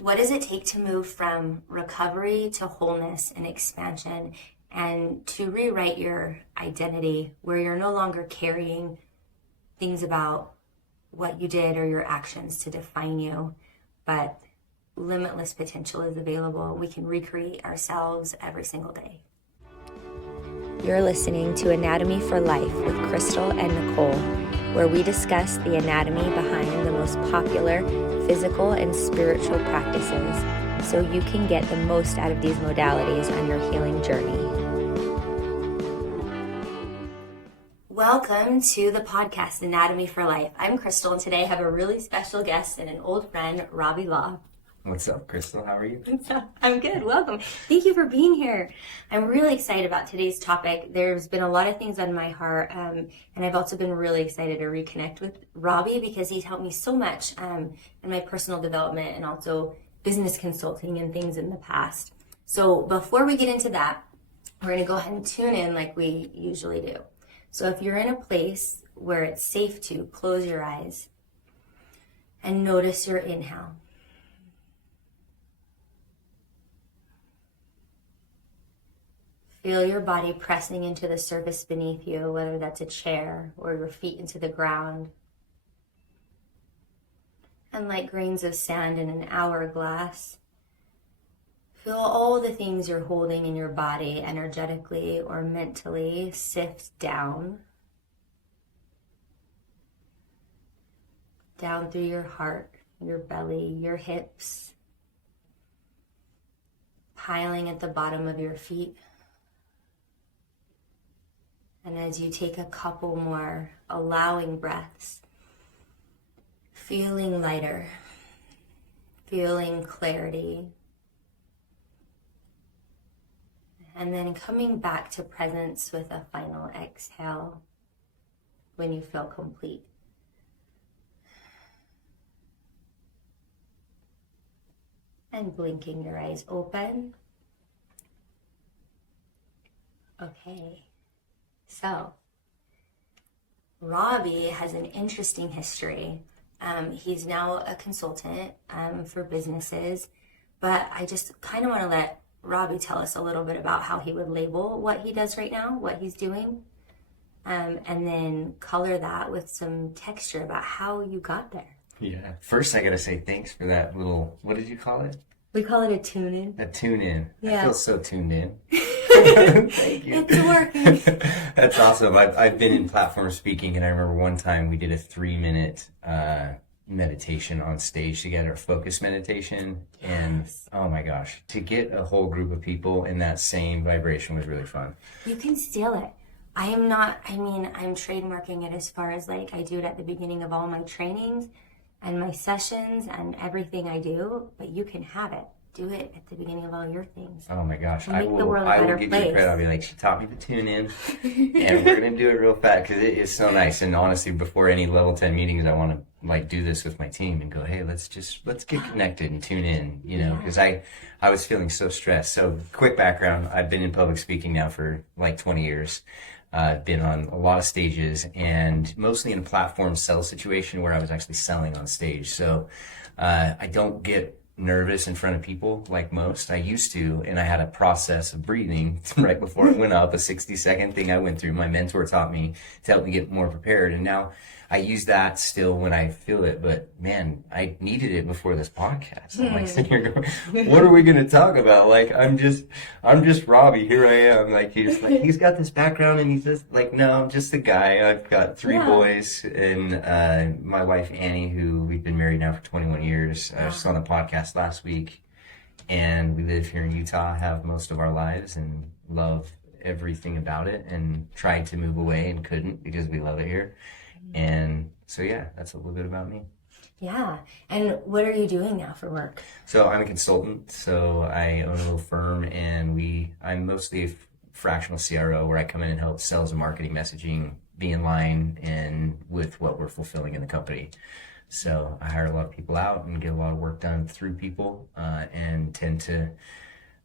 What does it take to move from recovery to wholeness and expansion, and to rewrite your identity where you're no longer carrying things about what you did or your actions to define you, but limitless potential is available. We can recreate ourselves every single day. You're listening to Anatomy for Life with Crystal and Nicole, where we discuss the anatomy behind the most popular physical and spiritual practices so you can get the most out of these modalities on your healing journey. Welcome to the podcast, Anatomy for Life. I'm Crystal, and today I have a really special guest and an old friend, Robbie Law. What's up, Crystal? How are you? I'm good. Welcome. Thank you for being here. I'm really excited about today's topic. There's been a lot of things on my heart, and I've also been really excited to reconnect with Robbie because he's helped me so much in my personal development and also business consulting and things in the past. So before we get into that, we're going to go ahead and tune in like we usually do. So if you're in a place where it's safe to, close your eyes and notice your inhale. Feel your body pressing into the surface beneath you, whether that's a chair or your feet into the ground. And like grains of sand in an hourglass, feel all the things you're holding in your body energetically or mentally sift down through your heart, your belly, your hips, piling at the bottom of your feet. And as you take a couple more allowing breaths, feeling lighter, feeling clarity, and then coming back to presence with a final exhale when you feel complete. And blinking your eyes open. Okay. So, Robbie has an interesting history. He's now a consultant for businesses, but I just kind of want to let Robbie tell us a little bit about how he would label what he does right now, what he's doing, and then color that with some texture about how you got there. Yeah. First, I got to say thanks for that little, what did you call it? We call it a tune-in. A tune-in. Yeah. I feel so tuned in. Thank you. It's working. That's awesome. I've been in platform speaking, and I remember one time we did a 3-minute meditation on stage together, a focus meditation. And oh my gosh, to get a whole group of people in that same vibration was really fun. You can steal it. I'm trademarking it as far as like I do it at the beginning of all my trainings and my sessions and everything I do, but you can have it. Do it at the beginning of all your things. Oh my gosh. I will give you credit. I'll be like, she taught me to tune in, and we're going to do it real fast because it is so nice. And honestly, before any level 10 meetings, I want to like do this with my team and go, hey, let's get connected and tune in, because I was feeling so stressed. So quick background, I've been in public speaking now for like 20 years. I've been on a lot of stages and mostly in a platform sell situation where I was actually selling on stage. So I don't get nervous in front of people like most. I used to, and I had a process of breathing right before it went up, a 60-second thing I went through. My mentor taught me to help me get more prepared, and now I use that still when I feel it, but man, I needed it before this podcast. I'm like sitting here going, what are we going to talk about? Like, I'm just Robbie. Here I am. Like, he's got this background, and he's just like, no, I'm just a guy. I've got 3 boys, and my wife, Annie, who we've been married now for 21 years. I was on the podcast last week, and we live here in Utah, have most of our lives, and love everything about it, and tried to move away and couldn't because we love it here. And so, yeah, that's a little bit about me. Yeah. And what are you doing now for work? So I'm a consultant. So I own a little firm, and I'm mostly a fractional CRO where I come in and help sales and marketing messaging be in line and with what we're fulfilling in the company. So I hire a lot of people out and get a lot of work done through people, and tend to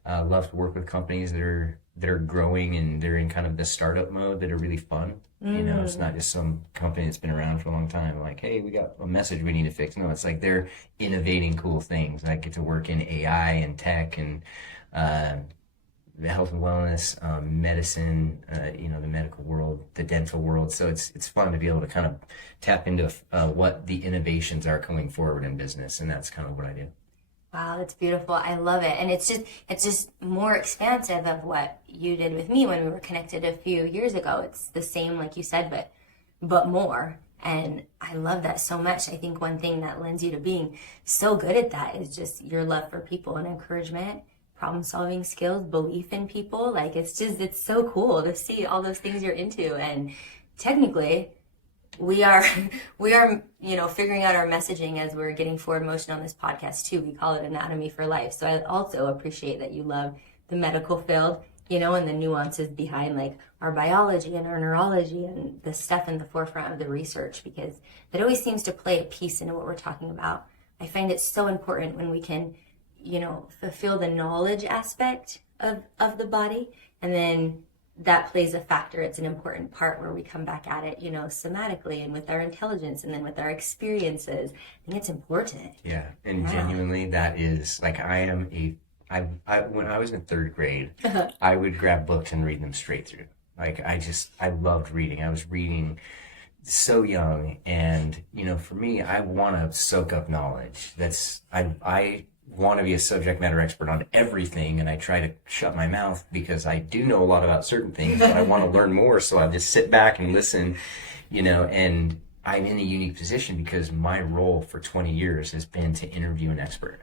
love to work with companies that are that are growing and they're in kind of the startup mode that are really fun. You know, it's not just some company that's been around for a long time, like, hey, we got a message we need to fix. No, it's like they're innovating cool things. I get to work in AI and tech and uh, health and wellness, medicine, you know, the medical world, the dental world. So it's fun to be able to kind of tap into what the innovations are going forward in business, and that's kind of what I do. Wow, that's beautiful. I love it. And it's just more expansive of what you did with me when we were connected a few years ago. It's the same, like you said, but more. And I love that so much. I think one thing that lends you to being so good at that is just your love for people and encouragement, problem solving skills, belief in people. Like it's so cool to see all those things you're into. And technically, we are figuring out our messaging as we're getting forward motion on this podcast too. We call it Anatomy for Life. So I also appreciate that you love the medical field, and the nuances behind like our biology and our neurology and the stuff in the forefront of the research, because that always seems to play a piece into what we're talking about. I find it so important when we can, fulfill the knowledge aspect of the body, and then that plays a factor. It's an important part where we come back at it, somatically and with our intelligence and then with our experiences. I think it's important. Yeah, and genuinely, that is like I when I was in third grade, I would grab books and read them straight through. Like I loved reading. I was reading so young, and for me, I want to soak up knowledge. I want to be a subject matter expert on everything, and I try to shut my mouth because I do know a lot about certain things, but I want to learn more, so I just sit back and listen, and I'm in a unique position because my role for 20 years has been to interview an expert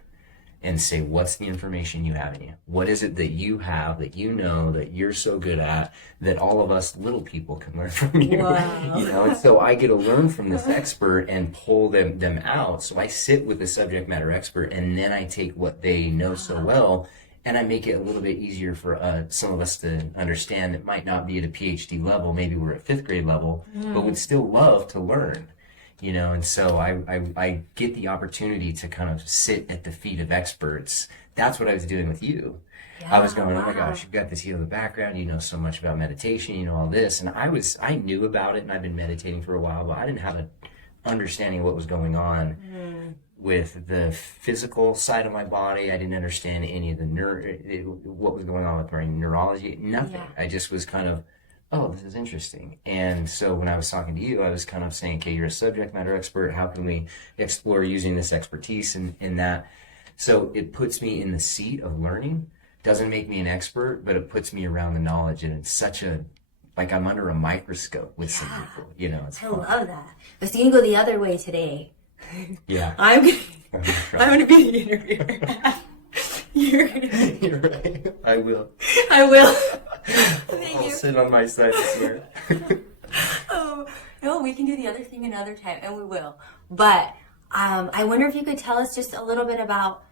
and say, what's the information you have in you? What is it that you have, that that you're so good at, that all of us little people can learn from you? Wow. And so I get to learn from this expert and pull them out. So I sit with the subject matter expert, and then I take what they know so well, and I make it a little bit easier for some of us to understand that might not be at a PhD level. Maybe we're at 5th grade level, but would still love to learn. And so I get the opportunity to kind of sit at the feet of experts. That's what I was doing with you. Yeah, I was going, oh my wow. gosh, you've got this healing background, you know so much about meditation, you know all this. And I knew about it, and I've been meditating for a while, but I didn't have an understanding of what was going on with the physical side of my body. I didn't understand any of the what was going on with my neurology, nothing. Yeah. I just was kind of, oh, this is interesting. And so when I was talking to you, I was kind of saying, okay, you're a subject matter expert. How can we explore using this expertise in that? So it puts me in the seat of learning. Doesn't make me an expert, but it puts me around the knowledge. And it's like I'm under a microscope with some people, It's I fun. love that. I was going to go the other way today. Yeah. I'm going to be the interviewer. You're right. I will. I will. Thank I'll you. sit on my side this year. No, we can do the other thing another time, and we will. But I wonder if you could tell us just a little bit about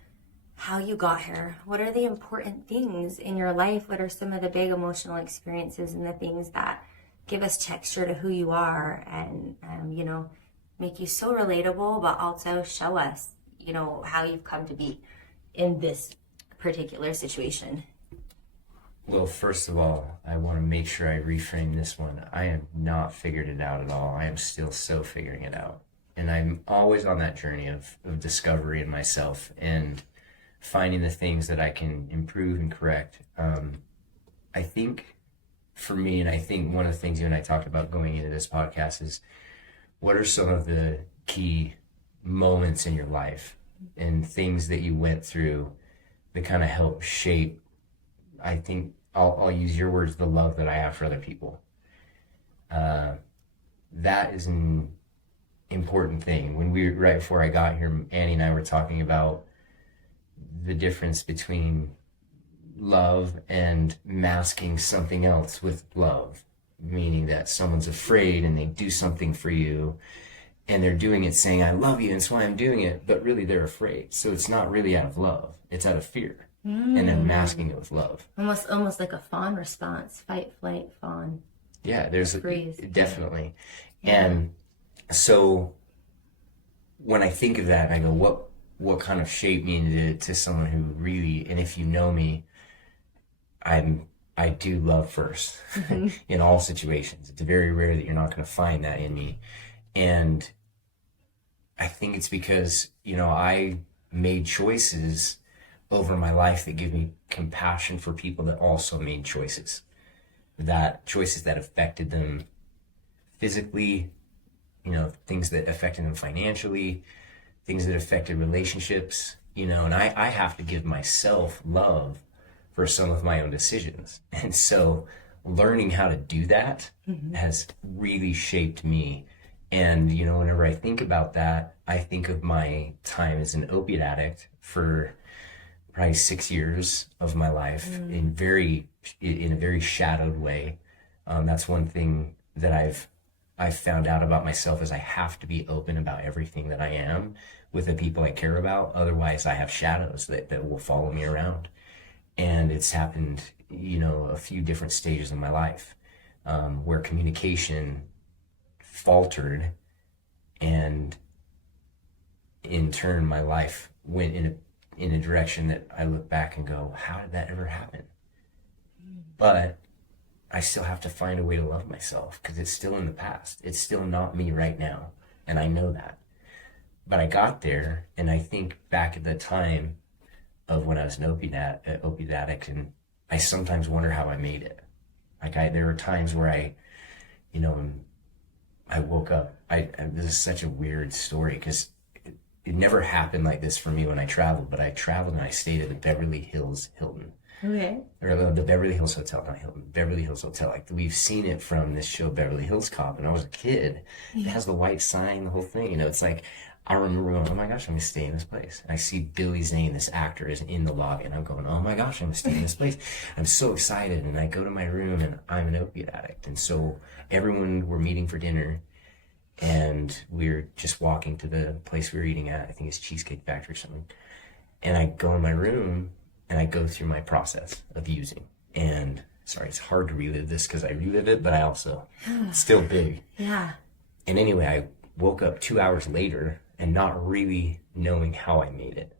how you got here. What are the important things in your life? What are some of the big emotional experiences and the things that give us texture to who you are and, make you so relatable, but also show us, how you've come to be in this particular situation? Well, first of all, I want to make sure I reframe this one. I have not figured it out at all. I am still so figuring it out. And I'm always on that journey of discovery in myself and finding the things that I can improve and correct. I think for me, and I think one of the things you and I talked about going into this podcast is, what are some of the key moments in your life and things that you went through that kind of help shape, I think, I'll use your words, the love that I have for other people. That is an important thing. Right before I got here, Annie and I were talking about the difference between love and masking something else with love, meaning that someone's afraid and they do something for you and they're doing it saying, I love you, and that's why I'm doing it, but really they're afraid. So it's not really out of love, it's out of fear. And then masking it with love. Almost like a fawn response, fight, flight, fawn. Yeah, Freeze. Definitely. Yeah. And so when I think of that, I go, what kind of shaped me into someone who really, and if you know me, I'm I do love first in all situations. It's very rare that you're not going to find that in me. And I think it's because, I made choices over my life that give me compassion for people that also made choices that affected them physically, things that affected them financially, things that affected relationships, and I have to give myself love for some of my own decisions. And so learning how to do that has really shaped me. And, whenever I think about that, I think of my time as an opiate addict for probably 6 years of my life in a very shadowed way. That's one thing that I've found out about myself is I have to be open about everything that I am with the people I care about. Otherwise, I have shadows that will follow me around. And it's happened, a few different stages in my life where communication faltered, and in turn, my life went in a direction that I look back and go, how did that ever happen? But I still have to find a way to love myself because it's still in the past. It's still not me right now. And I know that. But I got there, and I think back at the time of when I was an opiate addict, and I sometimes wonder how I made it. There were times where I woke up. This is such a weird story because it never happened like this for me when I traveled, but I traveled and I stayed at the Beverly Hills Hilton. Okay. Or the Beverly Hills Hotel, not Hilton. Beverly Hills Hotel. Like, we've seen it from this show, Beverly Hills Cop, and I was a kid. It has the white sign, the whole thing. It's like, I remember going, oh my gosh, I'm going to stay in this place. And I see Billy Zane, this actor, is in the lobby, and I'm going, oh my gosh, I'm going to stay in this place. I'm so excited, and I go to my room, and I'm an opiate addict. And so we're meeting for dinner, and we're just walking to the place we were eating at. I think it's Cheesecake Factory or something. And I go in my room, and I go through my process of using. And sorry, it's hard to relive this because I relive it, but I also, it's still big. Yeah. And anyway, I woke up 2 hours later and not really knowing how I made it.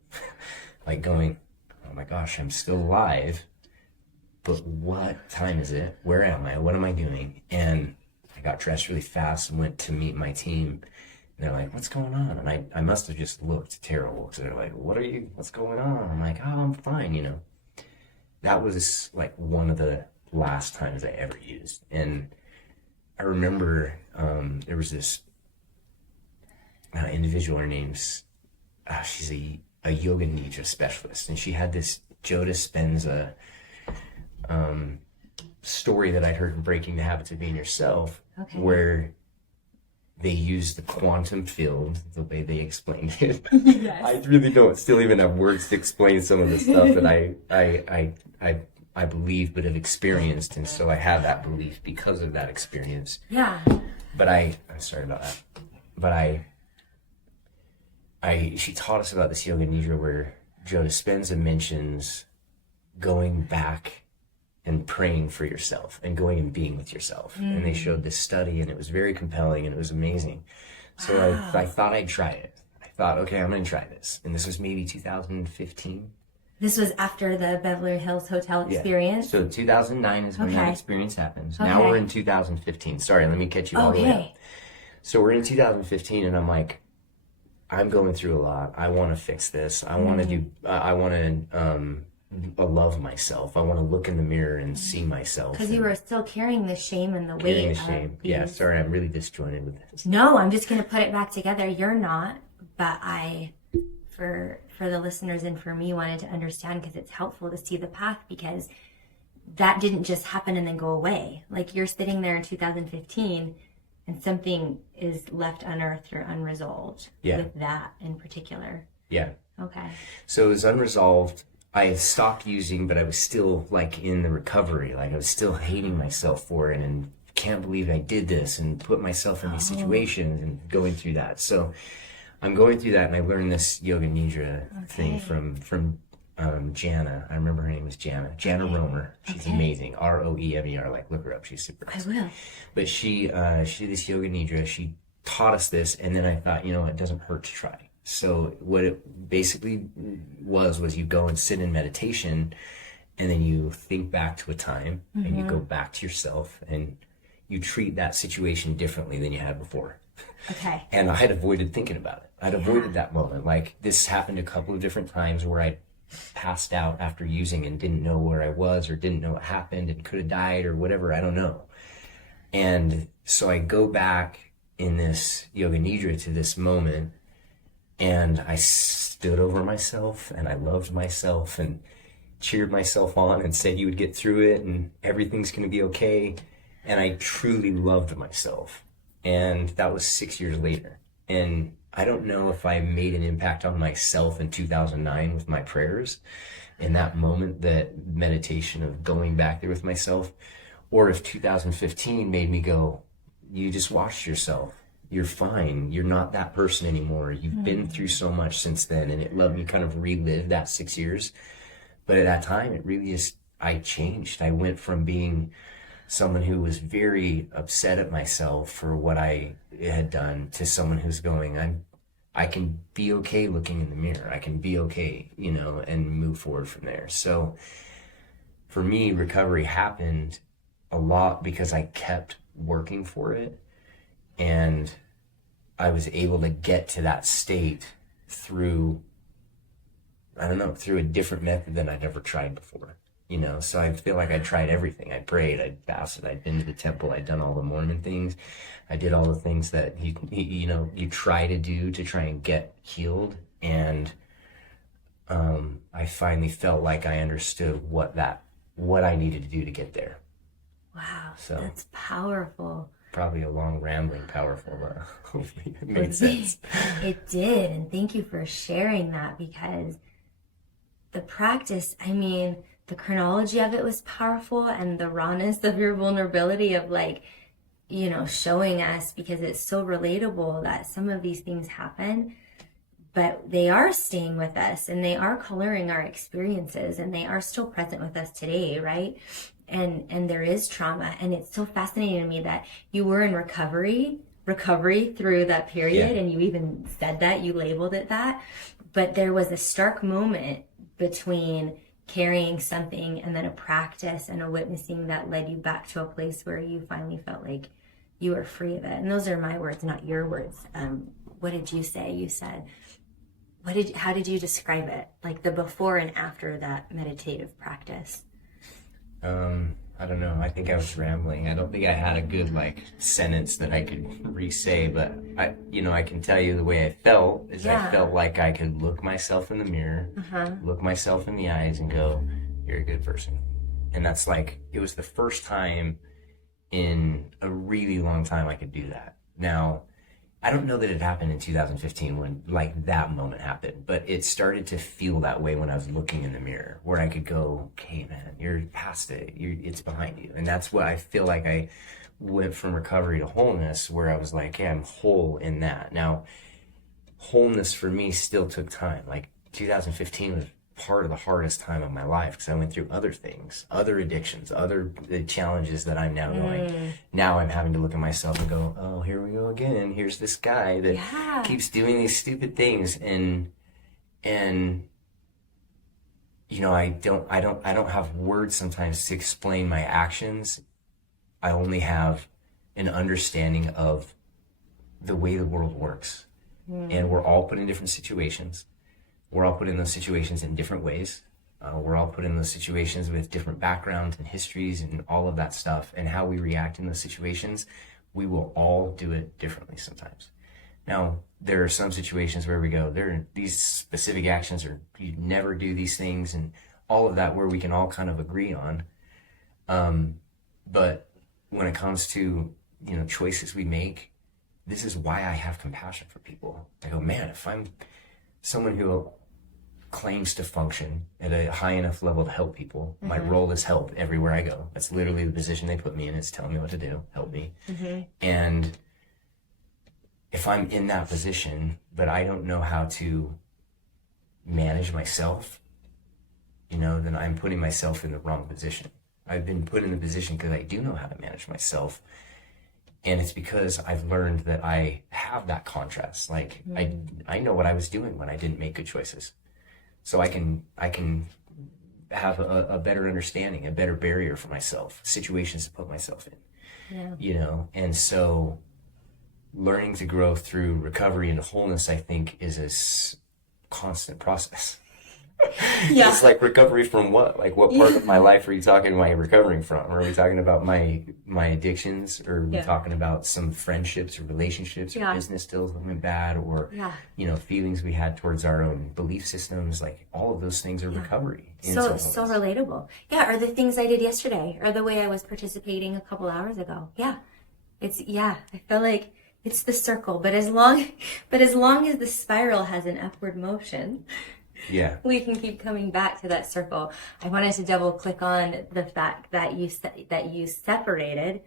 Like going, oh my gosh, I'm still alive, but what time is it? Where am I? What am I doing? And I got dressed really fast and went to meet my team. And they're like, what's going on? And I must have just looked terrible because they're like, what's going on? I'm like, oh, I'm fine, That was like one of the last times I ever used. And I remember there was this individual, her name's, she's a yoga nidra specialist. And she had this Joe Dispenza story that I'd heard in Breaking the Habits of Being Yourself, where they use the quantum field, the way they explained it. Yes. I really don't still even have words to explain some of the stuff that I believe but have experienced, and so I have that belief because of that experience. Yeah. But I'm sorry about that. But she taught us about this yoga nidra where Joe Dispenza mentions going back and praying for yourself and going and being with yourself. And they showed this study, and it was very compelling, and it was amazing. So wow. I thought I'd try it. I thought, okay, I'm going to try this. And this was maybe 2015. This was after the Beverly Hills Hotel experience? Yeah. So 2009 is when that experience happens. Now we're in 2015. Sorry, let me catch you all the way up. So we're in 2015, and I'm like, I'm going through a lot. I want to fix this. I want to love myself. I want to look in the mirror and see myself. Because you were still carrying the shame and the weight. Yeah, sorry, I'm really disjointed with this. No, I'm just going to put it back together. You're not, but for the listeners and for me, wanted to understand because it's helpful to see the path, because that didn't just happen and then go away. Like, you're sitting there in 2015 and something is left unearthed or unresolved with that in particular. Yeah. Okay. So it was unresolved. I had stopped using, but I was still like in the recovery. Like, I was still hating myself for it and can't believe I did this and put myself in these situations and going through that. So I'm going through that, and I learned this yoga nidra thing from Jana. I remember her name was Jana. Jana Romer. She's amazing. Roemer. Like, look her up. She's super awesome. I will. But she did this yoga nidra. She taught us this, and then I thought, it doesn't hurt to try. So what it basically was you go and sit in meditation, and then you think back to a time and you go back to yourself and you treat that situation differently than you had before. Okay. And I had avoided thinking about it. I'd avoided that moment. Like, this happened a couple of different times where I passed out after using and didn't know where I was or didn't know what happened and could have died or whatever. I don't know. And so I go back in this yoga nidra to this moment, and I stood over myself and I loved myself and cheered myself on and said you would get through it and everything's going to be okay. And I truly loved myself. And that was 6 years later. And I don't know if I made an impact on myself in 2009 with my prayers in that moment, that meditation of going back there with myself, or if 2015 made me go, you just washed yourself. You're fine. You're not that person anymore. You've been through so much since then. And it let me kind of relive that 6 years. But at that time, it really is, I changed. I went from being someone who was very upset at myself for what I had done to someone who's going, I can be okay looking in the mirror. I can be okay, you know, and move forward from there. So for me, recovery happened a lot because I kept working for it, and I was able to get to that state through, I don't know, through a different method than I'd ever tried before. You know, so I feel like I tried everything. I prayed, I fasted, I'd been to the temple, I'd done all the Mormon things. I did all the things that you try to do to try and get healed. And I finally felt like I understood what I needed to do to get there. Wow, so that's powerful. Probably a long, rambling, powerful, hopefully it made sense. It did, and thank you for sharing that, because the practice, I mean, the chronology of it was powerful, and the rawness of your vulnerability of, like, you know, showing us, because it's so relatable that some of these things happen, but they are staying with us and they are coloring our experiences and they are still present with us today, right? And there is trauma, and it's so fascinating to me that you were in recovery through that period, and you even said that, you labeled it that, but there was a stark moment between carrying something and then a practice and a witnessing that led you back to a place where you finally felt like you were free of it. And those are my words, not your words. What did you say? You said, how did you describe it? Like the before and after that meditative practice? I don't know. I think I was rambling. I don't think I had a good sentence that I could re-say, but I can tell you the way I felt is I felt like I could look myself in the mirror, look myself in the eyes and go, you're a good person. And that's it was the first time in a really long time I could do that. Now, I don't know that it happened in 2015 when that moment happened, but it started to feel that way when I was looking in the mirror, where I could go, okay, man, you're past it. It's behind you. And that's what I feel like I went from recovery to wholeness, where I was like, hey, I'm whole in that. Now, wholeness for me still took time. 2015 was part of the hardest time of my life because I went through other things, other addictions, other challenges that I'm now going. Now I'm having to look at myself and go, oh, here we go again. Here's this guy that keeps doing these stupid things, and I don't have words sometimes to explain my actions. I only have an understanding of the way the world works, and we're all put in different situations. We're all put in those situations in different ways. We're all put in those situations with different backgrounds and histories and all of that stuff. And how we react in those situations, we will all do it differently sometimes. Now, there are some situations where we go, there are these specific actions, or you never do these things, and all of that, where we can all kind of agree on. But when it comes to, choices we make, this is why I have compassion for people. I go, man, if I'm someone who claims to function at a high enough level to help people, my role is help everywhere I go. That's literally the position they put me in. It's telling me what to do, help me. And if I'm in that position, but I don't know how to manage myself, then I'm putting myself in the wrong position. I've been put in the position because I do know how to manage myself. And it's because I've learned that I have that contrast. I know what I was doing when I didn't make good choices. So I can have a better understanding, a better barrier for myself, situations to put myself in, Yeah. you know? And so learning to grow through recovery and wholeness, I think, is a constant process. Yeah. It's like recovery from what? Like what part of my life are you talking about recovering from? Are we talking about my addictions? Or are we talking about some friendships or relationships or business deals that went bad, or you know, feelings we had towards our own belief systems? Like all of those things are recovery. So relatable. Yeah, or the things I did yesterday, or the way I was participating a couple hours ago. Yeah. I feel like it's the circle, but as long as the spiral has an upward motion, we can keep coming back to that circle. I wanted to double click on the fact that you separated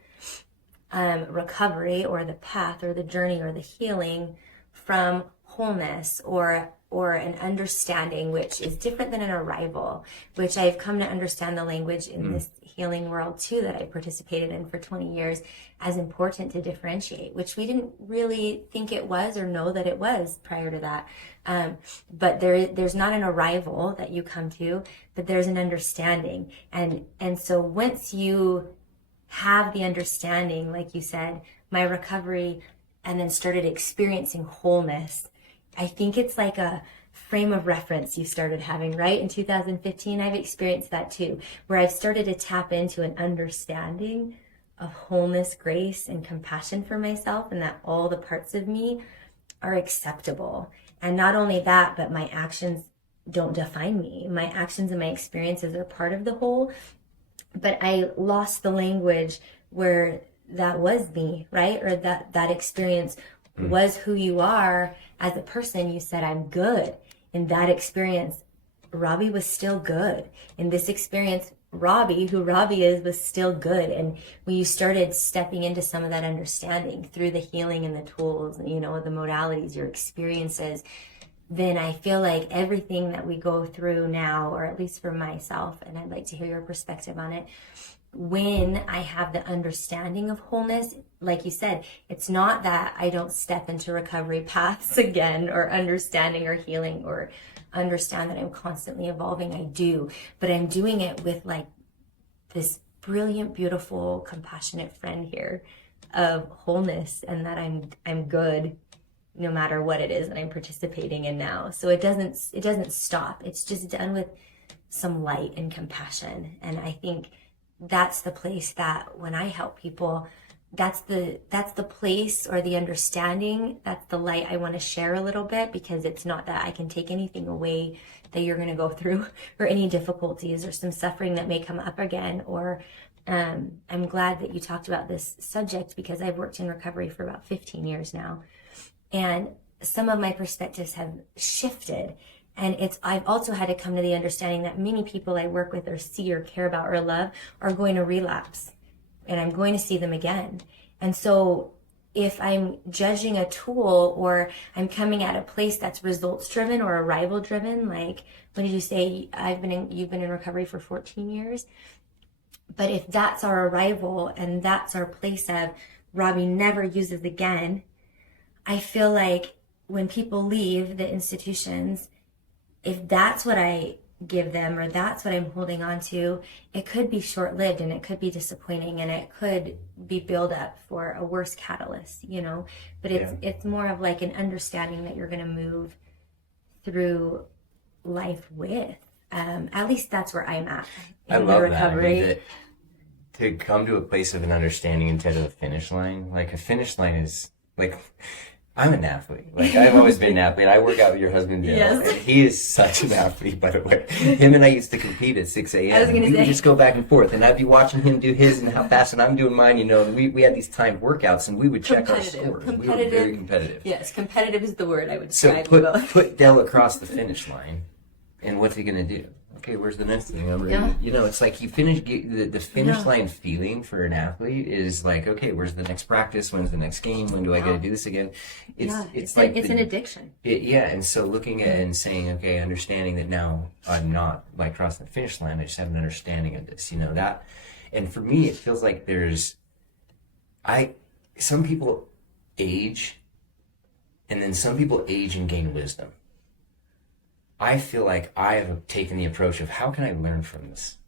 recovery, or the path, or the journey, or the healing from wholeness, or an understanding, which is different than an arrival, which I've come to understand the language in this healing world too, that I participated in for 20 years, as important to differentiate, which we didn't really think it was or know that it was prior to that. But there's not an arrival that you come to, but there's an understanding. And so once you have the understanding, like you said, my recovery, and then started experiencing wholeness, I think it's like a frame of reference you started having, right? In 2015, I've experienced that too, where I've started to tap into an understanding of wholeness, grace, and compassion for myself, and that all the parts of me are acceptable. And not only that, but my actions don't define me. My actions and my experiences are part of the whole, but I lost the language where that was me, right? Or that experience was who you are as a person. You said, I'm good. In that experience, Robbie was still good. In this experience, Robbie, who Robbie is, was still good. And when you started stepping into some of that understanding through the healing and the tools, you know, the modalities, your experiences, then I feel like everything that we go through now, or at least for myself, and I'd like to hear your perspective on it, when I have the understanding of wholeness, like you said, it's not that I don't step into recovery paths again, or understanding or healing, or understand that I'm constantly evolving. I do, but I'm doing it with like this brilliant, beautiful, compassionate friend here of wholeness, and that I'm good no matter what it is that I'm participating in now. So it doesn't stop. It's just done with some light and compassion. And I think that's the place that when I help people, that's the place, or the understanding, that's the light I want to share a little bit, because it's not that I can take anything away that you're going to go through, or any difficulties, or some suffering that may come up again. Or I'm glad that you talked about this subject, because I've worked in recovery for about 15 years now, and some of my perspectives have shifted. And I've also had to come to the understanding that many people I work with, or see, or care about, or love, are going to relapse, and I'm going to see them again. And so if I'm judging a tool, or I'm coming at a place that's results driven or arrival driven, like, what did you say? You've been in recovery for 14 years. But if that's our arrival, and that's our place of Robbie never uses again, I feel like when people leave the institutions, if that's what I give them, or that's what I'm holding on to, it could be short-lived, and it could be disappointing, and it could be build up for a worse catalyst, you know. But it's more of like an understanding that you're going to move through life with. At least that's where I'm at in I love recovery. that. I mean, to come to a place of an understanding instead of a finish line. Like a finish line is like, I'm an athlete. Like, I've always been an athlete. I work out with your husband, Dale. Yes. And he is such an athlete, by the way. Him and I used to compete at 6 a.m. I was going to We say. would just go back and forth. And I'd be watching him do his and how fast, and I'm doing mine, you know. And we had these timed workouts, and we would check our scores. We were very competitive. Yes, competitive is the word I would So describe. put Dell across the finish line, and what's he going to do? Okay, where's the next thing? I'm ready. Yeah. You know, it's like you the finish line feeling for an athlete is like, okay, where's the next practice? When's the next game? When do I get to do this again? It's like it's an addiction. And so looking at it and saying, okay, understanding that now I'm not like crossing the finish line. I just have an understanding of this, you know, that. And for me, it feels like some people age, and then some people age and gain wisdom. I feel like I have taken the approach of how can I learn from this?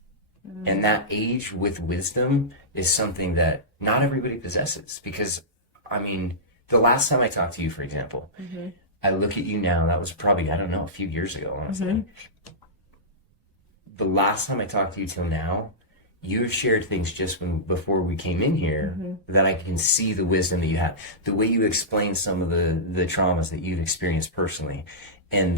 And that age with wisdom is something that not everybody possesses. Because, I mean, the last time I talked to you, for example, I look at you now, that was probably, I don't know, a few years ago, honestly. The last time I talked to you till now, you've shared things just before we came in here that I can see the wisdom that you have. The way you explain some of the traumas that you've experienced personally, and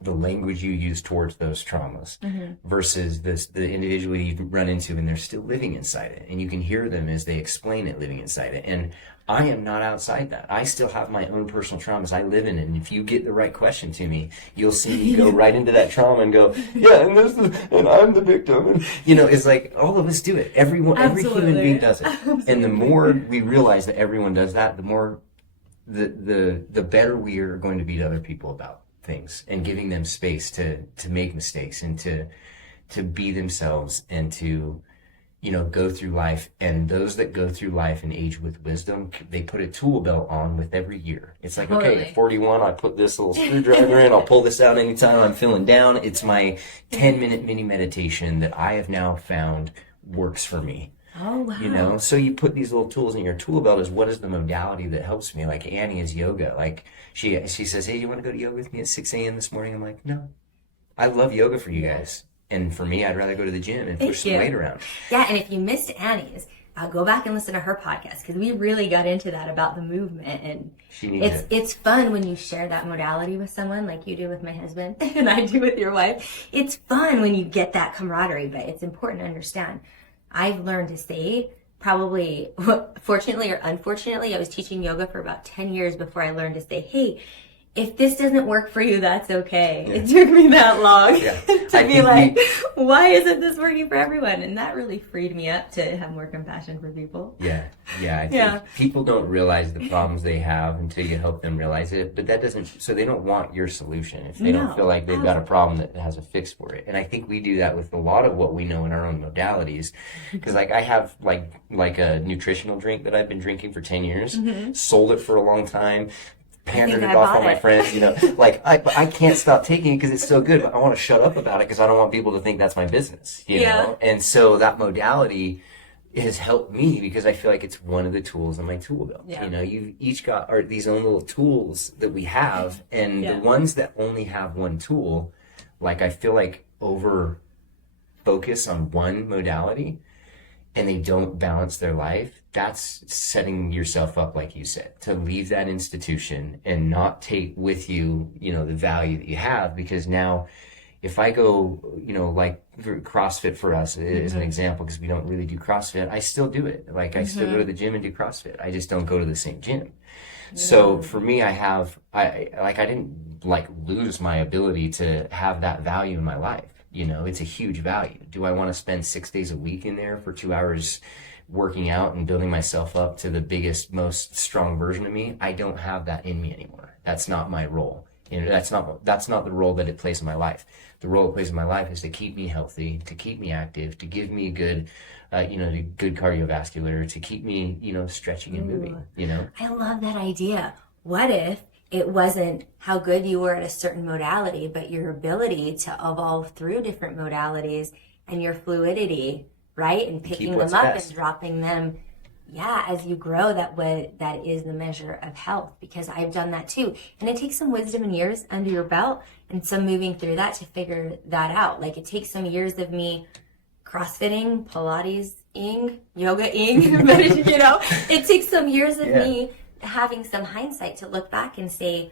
the language you use towards those traumas versus the individual you run into and they're still living inside it. And you can hear them as they explain it living inside it. And I am not outside that. I still have my own personal traumas I live in. And if you get the right question to me, you'll see me go right into that trauma and go, yeah, and I'm the victim. And, you know, it's like all of us do it. Every human being does it. Absolutely. And the more we realize that everyone does that, the more the better we are going to be to other people about things, and giving them space to make mistakes and to be themselves and to, you know, go through life. And those that go through life and age with wisdom, they put a tool belt on with every year. It's like, okay, at 41, I put this little screwdriver in. I'll pull this out anytime I'm feeling down. It's my 10-minute mini meditation that I have now found works for me. Oh, wow. You know, so you put these little tools in your tool belt. Is what is the modality that helps me? Like Annie is yoga. Like she says, hey, you want to go to yoga with me at 6 a.m. this morning? I'm like, no, I love yoga for you guys. And for me, I'd rather go to the gym and push some weight around. Yeah, and if you missed Annie's, go back and listen to her podcast, because we really got into that about the movement. And it's fun when you share that modality with someone, like you do with my husband and I do with your wife. It's fun when you get that camaraderie, but it's important to understand. I've learned to say, probably, fortunately or unfortunately, I was teaching yoga for about 10 years before I learned to say, hey, if this doesn't work for you, that's okay. Yeah. It took me that long to be like, why isn't this working for everyone? And that really freed me up to have more compassion for people. I think people don't realize the problems they have until you help them realize it. But that doesn't, so they don't want your solution if they don't feel like they've got a problem that has a fix for it. And I think we do that with a lot of what we know in our own modalities. Because like I have like a nutritional drink that I've been drinking for 10 years, sold it for a long time, pandered it off on my friends, you know, like I can't stop taking it because it's so good, but I want to shut up about it because I don't want people to think that's my business, you know? And so that modality has helped me because I feel like it's one of the tools in my tool belt. You know, you've each got these own little tools that we have, and the ones that only have one tool, like I feel like over focus on one modality and they don't balance their life, that's setting yourself up, like you said, to leave that institution and not take with you, you know, the value that you have. Because now if I go, you know, like CrossFit for us is an example, because we don't really do CrossFit. I still do it. Like I still go to the gym and do CrossFit. I just don't go to the same gym. So for me, I didn't like lose my ability to have that value in my life. You know, it's a huge value. Do I want to spend 6 days a week in there for 2 hours working out and building myself up to the biggest, most strong version of me? I don't have that in me anymore. That's not my role. You know, that's not the role that it plays in my life. The role it plays in my life is to keep me healthy, to keep me active, to give me good, good cardiovascular, to keep me, you know, stretching and moving, you know? I love that idea. What if it wasn't how good you were at a certain modality, but your ability to evolve through different modalities and your fluidity, right? And picking them up and dropping them. Yeah, as you grow, that is the measure of health, because I've done that too. And it takes some wisdom and years under your belt and some moving through that to figure that out. Like it takes some years of me CrossFitting, Pilates-ing, yoga-ing, but it takes some years of me having some hindsight to look back and say,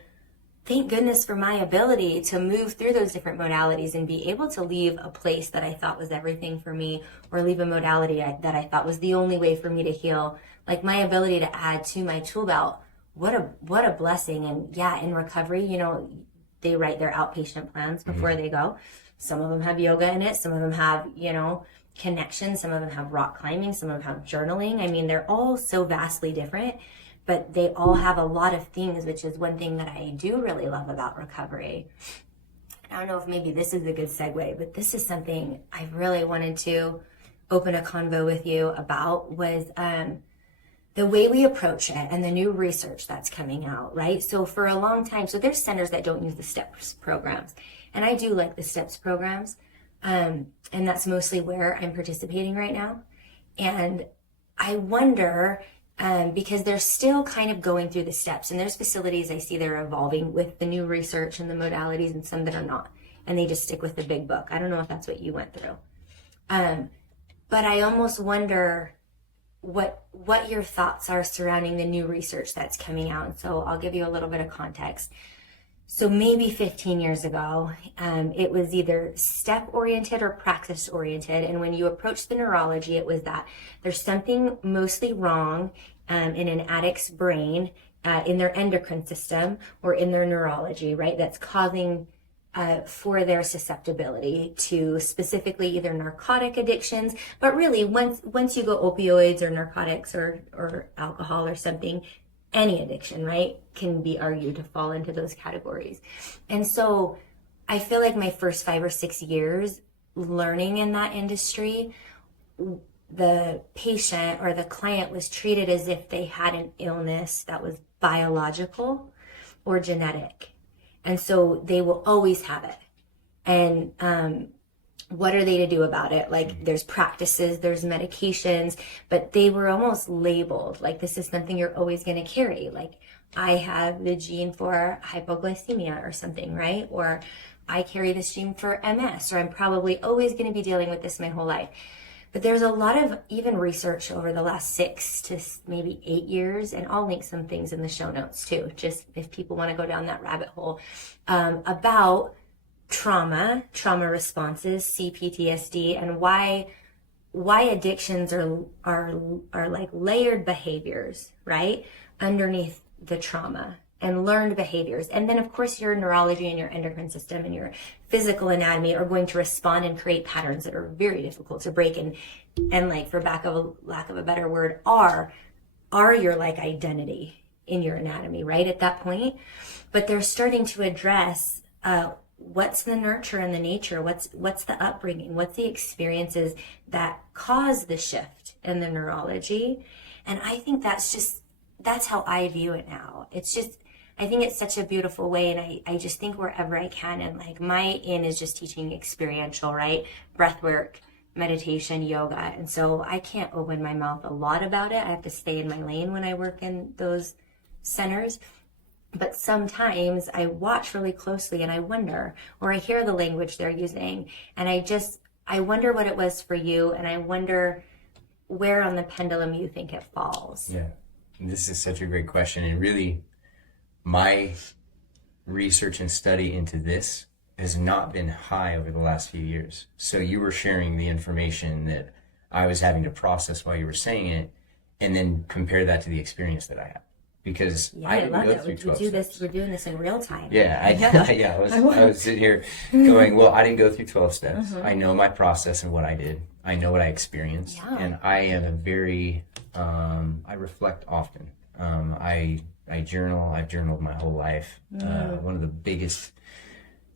thank goodness for my ability to move through those different modalities and be able to leave a place that I thought was everything for me, or leave a modality that I thought was the only way for me to heal. Like my ability to add to my tool belt, what a blessing. And in recovery, you know, they write their outpatient plans before they go. Some of them have yoga in it. Some of them have, you know, connection. Some of them have rock climbing. Some of them have journaling. I mean, they're all so vastly different, but they all have a lot of things, which is one thing that I do really love about recovery. I don't know if maybe this is a good segue, but this is something I really wanted to open a convo with you about, was the way we approach it and the new research that's coming out, right? So for a long time, so there's centers that don't use the STEPS programs. And I do like the STEPS programs. And that's mostly where I'm participating right now. And I wonder, because they're still kind of going through the steps, and there's facilities I see they're evolving with the new research and the modalities, and some that are not, and they just stick with the big book. I don't know if that's what you went through. But I almost wonder what your thoughts are surrounding the new research that's coming out. And so I'll give you a little bit of context. So maybe 15 years ago, it was either step-oriented or practice-oriented. And when you approach the neurology, it was that there's something mostly wrong in an addict's brain, in their endocrine system, or in their neurology, right? That's causing for their susceptibility to specifically either narcotic addictions, but really once you go opioids or narcotics or alcohol or something, any addiction, right, can be argued to fall into those categories. And so I feel like my first 5 or 6 years learning in that industry, the patient or the client was treated as if they had an illness that was biological or genetic. And so they will always have it. And what are they to do about it? Like, there's practices, there's medications, but they were almost labeled like this is something you're always going to carry. Like, I have the gene for hypoglycemia or something, right? Or I carry this gene for MS, or I'm probably always going to be dealing with this my whole life. But there's a lot of even research over the last 6 to maybe 8 years, and I'll link some things in the show notes too, just if people want to go down that rabbit hole, about trauma responses, CPTSD, and why addictions are like layered behaviors, right, underneath the trauma, and learned behaviors. And then of course your neurology and your endocrine system and your physical anatomy are going to respond and create patterns that are very difficult to break, and like, for lack of a better word, are your like identity in your anatomy, right, at that point. But they're starting to address what's the nurture and the nature, what's the upbringing, what's the experiences that cause the shift in the neurology. And I think that's how I view it now. It's just, I think it's such a beautiful way, and I just think wherever I can, and like my in is just teaching experiential, right? Breath work, meditation, yoga. And so I can't open my mouth a lot about it. I have to stay in my lane when I work in those centers. But sometimes I watch really closely and I wonder, or I hear the language they're using, and I wonder what it was for you, and I wonder where on the pendulum you think it falls. Yeah, this is such a great question. And really, my research and study into this has not been high over the last few years. So you were sharing the information that I was having to process while you were saying it, and then compare that to the experience that I had. Because I didn't go through 12 steps. We're doing this in real time. Yeah, I was sitting here going, well, I didn't go through 12 steps. I know my process and what I did. I know what I experienced. Yeah. And I am a very, I reflect often. I journal. I've journaled my whole life. One of the biggest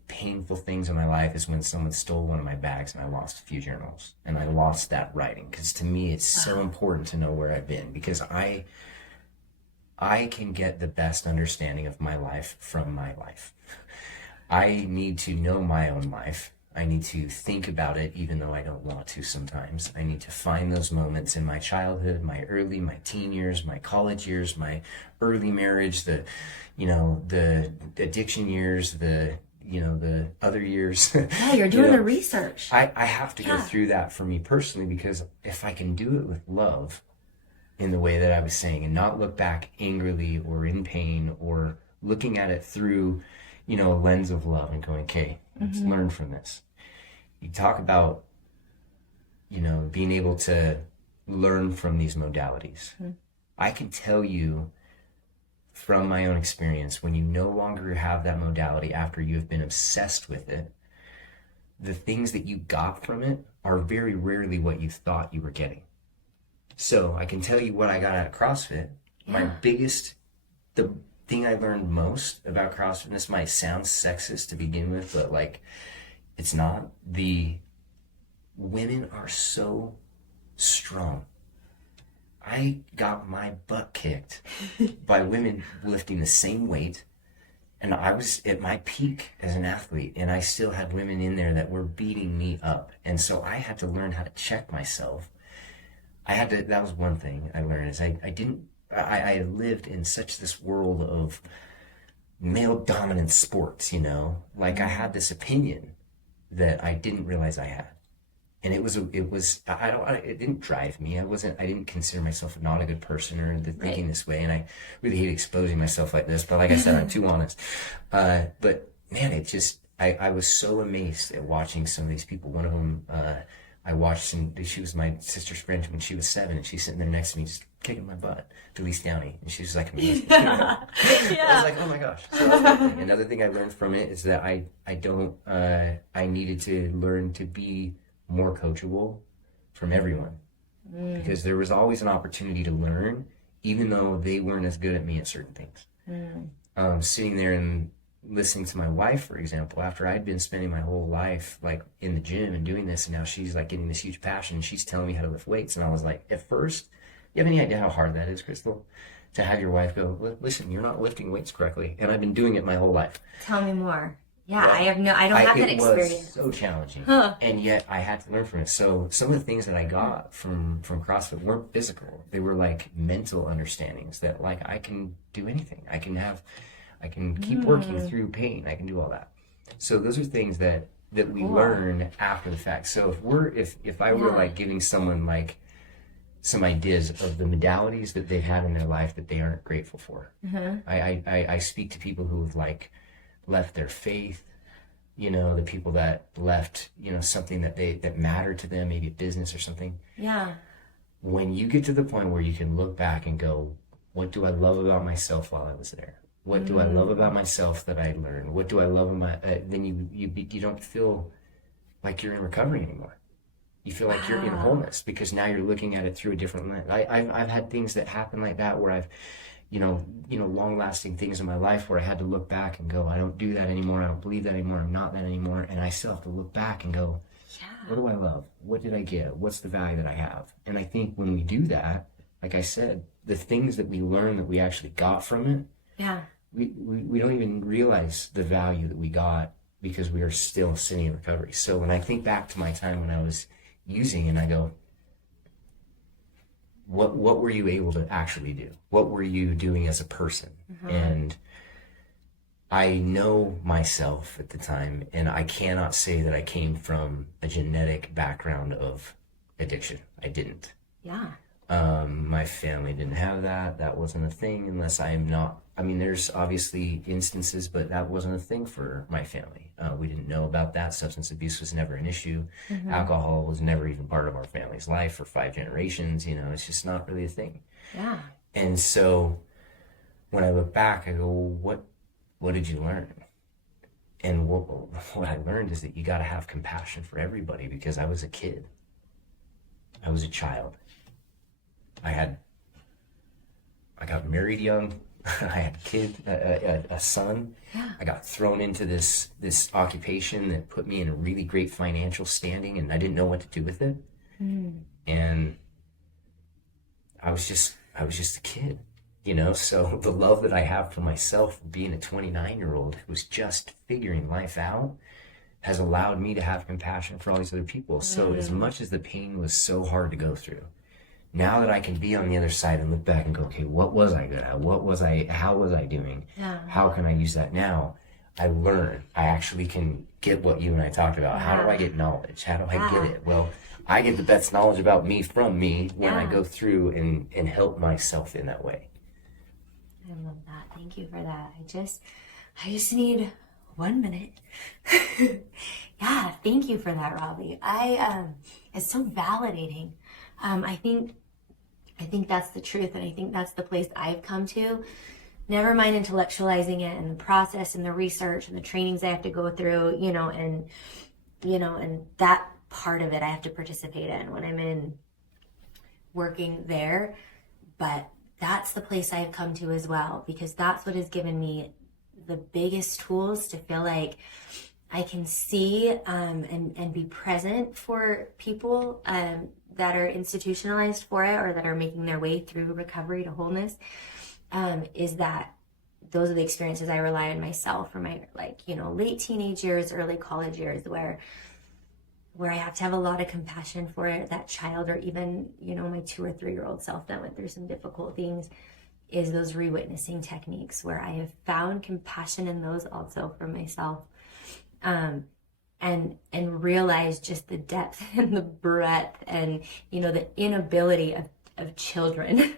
painful things in my life is when someone stole one of my bags and I lost a few journals. And I lost that writing. Because to me, it's so important to know where I've been. Because I can get the best understanding of my life from my life. I need to know my own life. I need to think about it even though I don't want to sometimes. I need to find those moments in my childhood, my teen years, my college years, my early marriage, the addiction years, the other years. Yeah, you're doing the research. I have to go through that for me personally, because if I can do it with love, in the way that I was saying, and not look back angrily or in pain, or looking at it through, a lens of love and going, okay, let's learn from this. You talk about, being able to learn from these modalities. I can tell you from my own experience, when you no longer have that modality after you have been obsessed with it, the things that you got from it are very rarely what you thought you were getting. So I can tell you what I got out of CrossFit. Yeah. The thing I learned most about CrossFit, and this might sound sexist to begin with, but like, it's not. The women are so strong. I got my butt kicked by women lifting the same weight. And I was at my peak as an athlete, and I still had women in there that were beating me up. And so I had to learn how to check myself. That was one thing I learned, is I lived in such this world of male dominant sports, like I had this opinion that I didn't realize I had. And it didn't drive me. I didn't consider myself not a good person or thinking this way. And I really hate exposing myself like this, but like I said, I'm too honest. But man, I was so amazed at watching some of these people. One of them, I watched, and she was my sister's friend when she was 7, and she's sitting there next to me just kicking my butt, Delise Downey. And she was like amazing. I was like, oh my gosh. So that's one thing. Another thing I learned from it is that I needed to learn to be more coachable from everyone, because there was always an opportunity to learn, even though they weren't as good at me at certain things. Sitting there and listening to my wife, for example, after I'd been spending my whole life like in the gym and doing this, and now she's like getting this huge passion, and she's telling me how to lift weights, and I was like, at first, you have any idea how hard that is, Crystal? To have your wife go, listen, you're not lifting weights correctly, and I've been doing it my whole life. Tell me more. Yeah, I don't have that experience. It was so challenging, and yet I had to learn from it. So some of the things that I got from CrossFit weren't physical; they were like mental understandings that like I can do anything. I can keep working through pain. I can do all that. So those are things that we learn after the fact. So if I were like giving someone like some ideas of the modalities that they've had in their life that they aren't grateful for, I speak to people who have like left their faith, the people that left, something that mattered to them, maybe a business or something. Yeah. When you get to the point where you can look back and go, what do I love about myself while I was there? What do I love about myself that I learned? What do I love about then you don't feel like you're in recovery anymore. You feel like you're in wholeness, because now you're looking at it through a different lens. I've had things that happen like that where I've long-lasting things in my life where I had to look back and go, I don't do that anymore. I don't believe that anymore. I'm not that anymore. And I still have to look back and go, what do I love? What did I get? What's the value that I have? And I think when we do that, like I said, the things that we learn that we actually got from it, we don't even realize the value that we got because we are still sitting in recovery. So when I think back to my time when I was using, and I go, what were you able to actually do? What were you doing as a person? And I know myself at the time, and I cannot say that I came from a genetic background of addiction. I didn't. Yeah. My family didn't have that. That wasn't a thing unless there's obviously instances, but that wasn't a thing for my family. We didn't know about that. Substance abuse was never an issue. Alcohol was never even part of our family's life for 5 generations. It's just not really a thing. Yeah. And so when I look back, I go, well, what did you learn? And what I learned is that you got to have compassion for everybody, because I was a kid. I was a child. I got married young. I had a son. Yeah. I got thrown into this occupation that put me in a really great financial standing, and I didn't know what to do with it. And I was just a kid, so the love that I have for myself, being a 29-year-old who's just figuring life out, has allowed me to have compassion for all these other people. So as much as the pain was so hard to go through, now that I can be on the other side and look back and go, okay, what was I good at? How was I doing? Yeah. How can I use that now? I learn. I actually can get what you and I talked about. How do I get knowledge? How do I get it? Well, I get the best knowledge about me from me when I go through and help myself in that way. I love that. Thank you for that. I just need 1 minute. Yeah, thank you for that, Robbie. It's so validating. I think that's the truth, and I think that's the place I've come to. Never mind intellectualizing it and the process and the research and the trainings I have to go through, and that part of it I have to participate in when I'm in working there. But that's the place I've come to as well, because that's what has given me the biggest tools to feel like I can see and be present for people that are institutionalized for it or that are making their way through recovery to wholeness, is that those are the experiences I rely on myself from my, like, you know, late teenage years, early college years, where I have to have a lot of compassion for that child, or even, you know, my 2 or 3-year-old self that went through some difficult things, is those re-witnessing techniques where I have found compassion in those also for myself, and realize just the depth and the breadth and, you know, the inability of children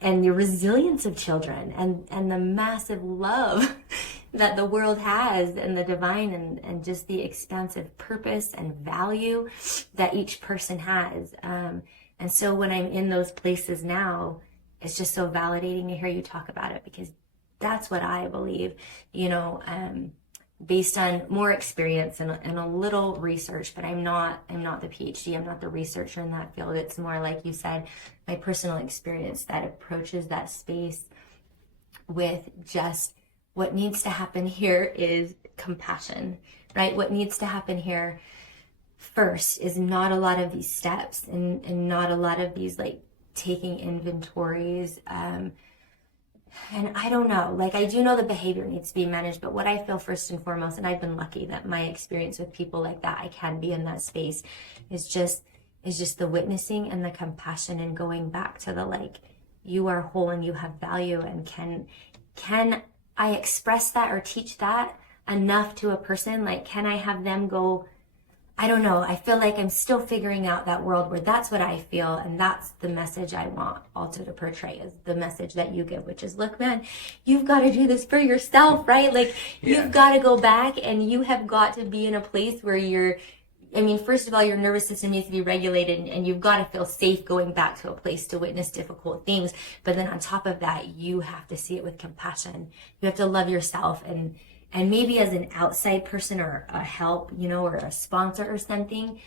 and the resilience of children, and the massive love that the world has, and the divine, and just the expansive purpose and value that each person has. And so when I'm in those places now, it's just so validating to hear you talk about it, because that's what I believe, you know, based on more experience and a little research, but I'm not the PhD, I'm not the researcher in that field. It's more, like you said, my personal experience that approaches that space with just what needs to happen here is compassion, right? What needs to happen here first is not a lot of these steps, and not a lot of these, like, taking inventories, and I don't know, like, I do know the behavior needs to be managed, but what I feel first and foremost, and I've been lucky that my experience with people like that, I can be in that space, is just the witnessing and the compassion, and going back to the, like, you are whole and you have value, and can I express that or teach that enough to a person? Like, can I have them go, I don't know, I feel like I'm still figuring out that world where that's what I feel, and that's the message I want also to portray, is the message that you give, which is, look, man, you've got to do this for yourself, right? Like, you've got to go back, and you have got to be in a place where first of all, your nervous system needs to be regulated, and you've got to feel safe going back to a place to witness difficult things. But then on top of that, you have to see it with compassion. You have to love yourself, and maybe as an outside person or a help, you know, or a sponsor or something,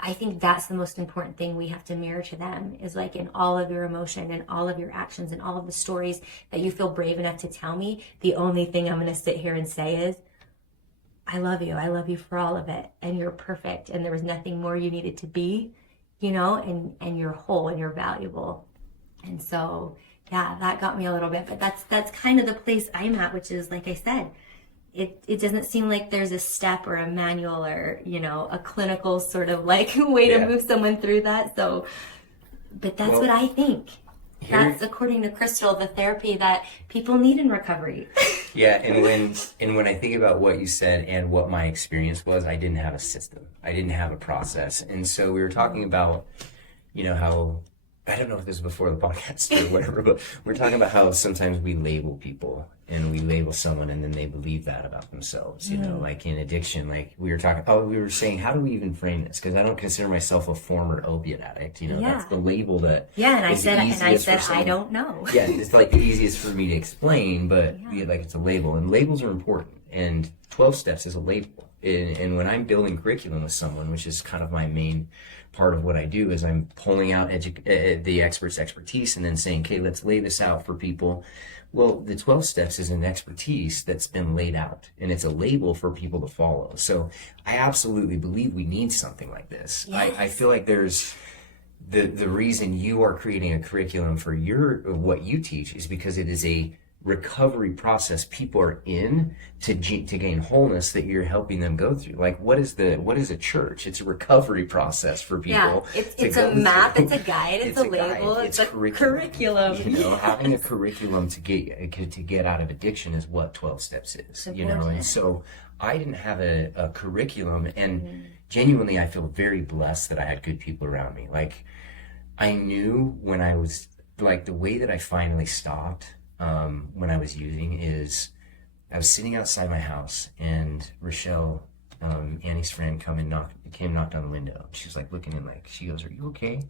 I think that's the most important thing we have to mirror to them, is, like, in all of your emotion and all of your actions and all of the stories that you feel brave enough to tell me, the only thing I'm going to sit here and say is, I love you. I love you for all of it. And you're perfect. And there was nothing more you needed to be, you know, and you're whole and you're valuable. And so, yeah, that got me a little bit, but that's kind of the place I'm at, which is, like I said, it doesn't seem like there's a step or a manual or, you know, a clinical sort of, like, way to move someone through that. So, but that's what I think. That's, according to Crystal, the therapy that people need in recovery. Yeah, and when I think about what you said and what my experience was, I didn't have a system. I didn't have a process. And so we were talking about, you know, how, I don't know if this was before the podcast or whatever, but we're talking about how sometimes we label people, and we label someone, and then they believe that about themselves, you know, like in addiction, like we were saying, how do we even frame this? Because I don't consider myself a former opiate addict, you know, that's the label that and I said I don't know. Yeah, it's like the easiest for me to explain, but like, it's a label, and labels are important, and 12 steps is a label. And when I'm building curriculum with someone, which is kind of my main part of what I do, is I'm pulling out the expert's expertise and then saying, okay, let's lay this out for people. Well, the 12 steps is an expertise that's been laid out, and it's a label for people to follow. So I absolutely believe we need something like this. Yes. I feel like there's the reason you are creating a curriculum for what you teach is because it is a recovery process people are in to gain wholeness that you're helping them go through. Like, what is a church? It's a recovery process for people. Yeah, it's a map, it's a guide, it's a label, it's a curriculum. You know, having a curriculum to get out of addiction is what 12 steps is. You know, and so I didn't have a curriculum, and genuinely I feel very blessed that I had good people around me. Like, I knew when I was, like, the way that I finally stopped when I was using is I was sitting outside my house, and Rochelle, Annie's friend, knocked on the window. She was, like, looking in, like, she goes, "Are you okay?"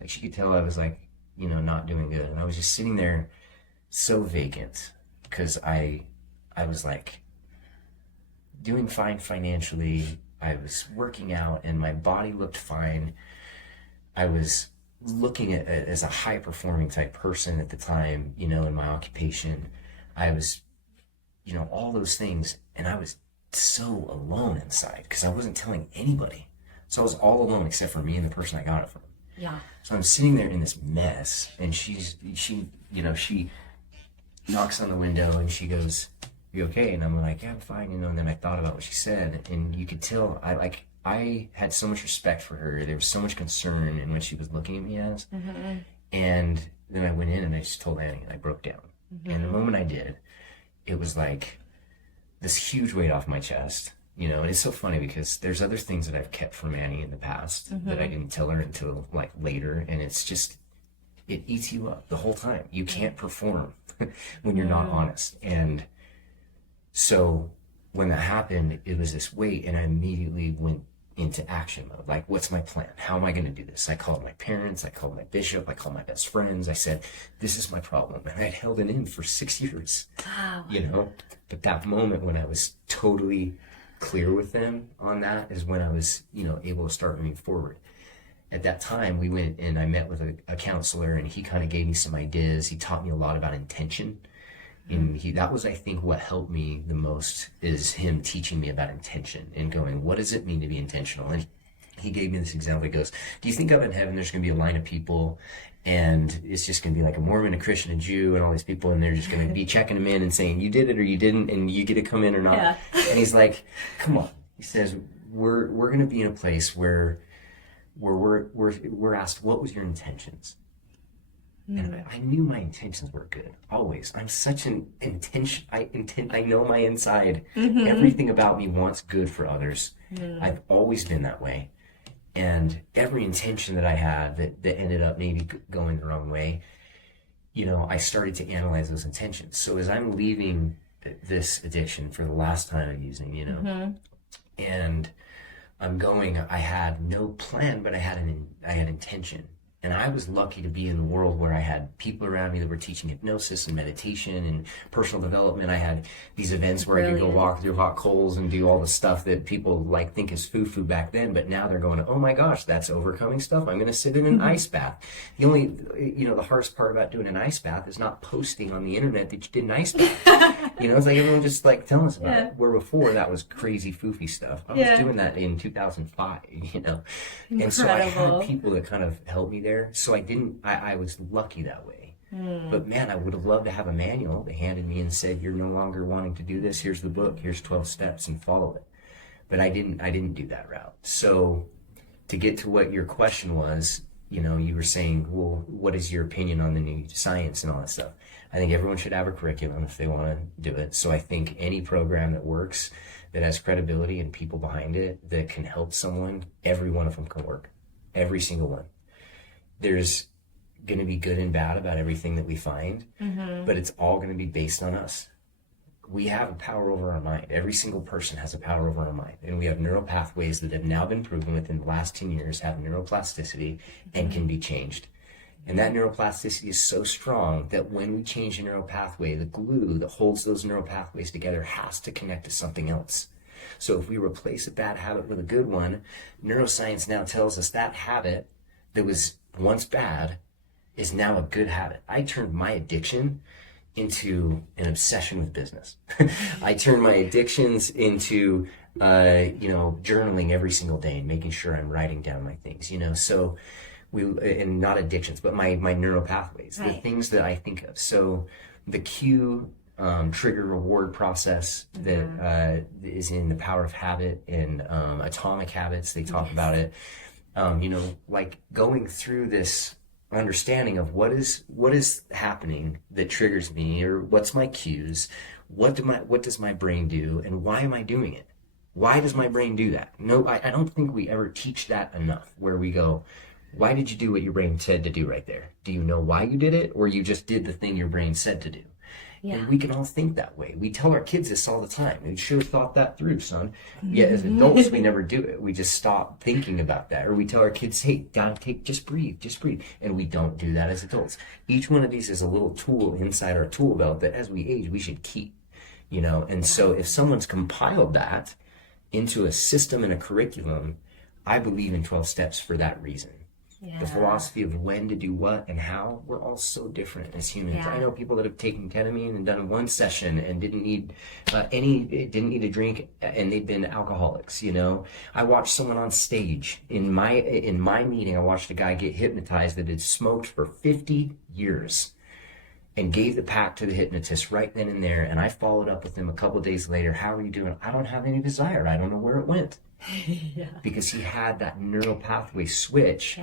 Like, she could tell I was, like, you know, not doing good. And I was just sitting there so vacant, because I was, like, doing fine financially. I was working out, and my body looked fine. I was looking at as a high performing type person at the time, you know, in my occupation. I was, you know, all those things, and I was so alone inside because I wasn't telling anybody. So I was all alone except for me and the person I got it from. Yeah. So I'm sitting there in this mess, and she knocks on the window and she goes, "You okay?" And I'm like, "Yeah, I'm fine," and then I thought about what she said, and you could tell I had so much respect for her. There was so much concern in what she was looking at me as. And then I went in and I just told Annie, and I broke down. And the moment I did, it was like this huge weight off my chest, and it's so funny because there's other things that I've kept from Annie in the past that I didn't tell her until like later, and it's just, it eats you up the whole time. You can't perform when you're not honest. And so when that happened, it was this weight, and I immediately went into action mode. Like, what's my plan? How am I going to do this? I called my parents, I called my bishop, I called my best friends. I said, this is my problem. And I had held it in for 6 years, but that moment when I was totally clear with them on that is when I was, able to start moving forward. At that time, we went and I met with a counselor, and he kind of gave me some ideas. He taught me a lot about intention. And that was, I think, what helped me the most, is him teaching me about intention and going, what does it mean to be intentional? And he gave me this example. He goes, do you think up in heaven there's going to be a line of people, and it's just going to be like a Mormon, a Christian, a Jew, and all these people, and they're just going to be checking them in and saying, you did it or you didn't, and you get to come in or not? Yeah. And he's like, come on. He says, we're going to be in a place where we're asked, what was your intentions? And I knew my intentions were good, always. I'm such an intention. I know my inside. Everything about me wants good for others. I've always been that way. And every intention that I had that ended up maybe going the wrong way, I started to analyze those intentions. So as I'm leaving this addiction for the last time I'm using, and I'm going, I had no plan, but I had intention. And I was lucky to be in the world where I had people around me that were teaching hypnosis and meditation and personal development. I had these events where I could go walk through hot coals and do all the stuff that people think is foo-foo back then. But now they're going, oh my gosh, that's overcoming stuff. I'm going to sit in an ice bath. The only, the hardest part about doing an ice bath is not posting on the internet that you did an ice bath. It's like everyone just telling us about it. Where before that was crazy foofy stuff. I was doing that in 2005, And so I had people that kind of helped me there. So I was lucky that way. But man, I would have loved to have a manual they handed me and said, you're no longer wanting to do this. Here's the book. Here's 12 steps and follow it. But I didn't do that route. So to get to what your question was, you were saying, well, what is your opinion on the new science and all that stuff? I think everyone should have a curriculum if they want to do it. So I think any program that works, that has credibility and people behind it, that can help someone, every one of them can work. Every single one. There's going to be good and bad about everything that we find, but it's all going to be based on us. We have a power over our mind. Every single person has a power over our mind. And we have neural pathways that have now been proven within the last 10 years have neuroplasticity and can be changed. And that neuroplasticity is so strong that when we change a neural pathway, the glue that holds those neural pathways together has to connect to something else. So if we replace a bad habit with a good one, neuroscience now tells us that habit that was once bad is now a good habit. I turned my addiction into an obsession with business. I turned my addictions into, journaling every single day and making sure I'm writing down my things, so and not addictions, but my neural pathways, the things that I think of. So the cue, trigger reward process that is in The Power of Habit and Atomic Habits, they talk about it. Going through this understanding of what is happening that triggers me, or what's my cues, what does my brain do, and why am I doing it? Why does my brain do that? No, I don't think we ever teach that enough, where we go, why did you do what your brain said to do right there? Do you know why you did it, or you just did the thing your brain said to do? Yeah. And we can all think that way. We tell our kids this all the time. You should have thought that through, son. Yet as adults, we never do it. We just stop thinking about that. Or we tell our kids, hey, just breathe. And we don't do that as adults. Each one of these is a little tool inside our tool belt that as we age, we should keep. And so if someone's compiled that into a system and a curriculum, I believe in 12 steps for that reason. The philosophy of when to do what and how, we're all so different as humans. I know people that have taken ketamine and done one session and didn't need a drink, and they've been alcoholics, I watched someone on stage in my meeting. I watched a guy get hypnotized that had smoked for 50 years and gave the pack to the hypnotist right then and there. And I followed up with him a couple of days later. How are you doing? I don't have any desire. I don't know where it went. Because he had that neural pathway switch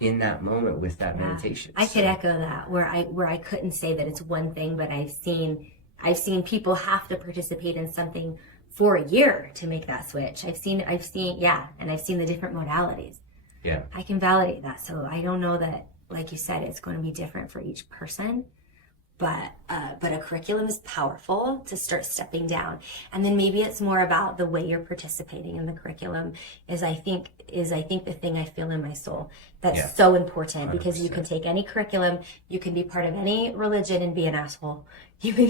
in that moment with that meditation. I could echo that, where I couldn't say that it's one thing, but I've seen people have to participate in something for a year to make that switch. I've seen, and I've seen the different modalities. Yeah. I can validate that. So I don't know that, like you said, it's going to be different for each person. But a curriculum is powerful to start stepping down. And then maybe it's more about the way you're participating in the curriculum is I think the thing I feel in my soul that's so important, because 100%. You can take any curriculum, you can be part of any religion and be an asshole. You can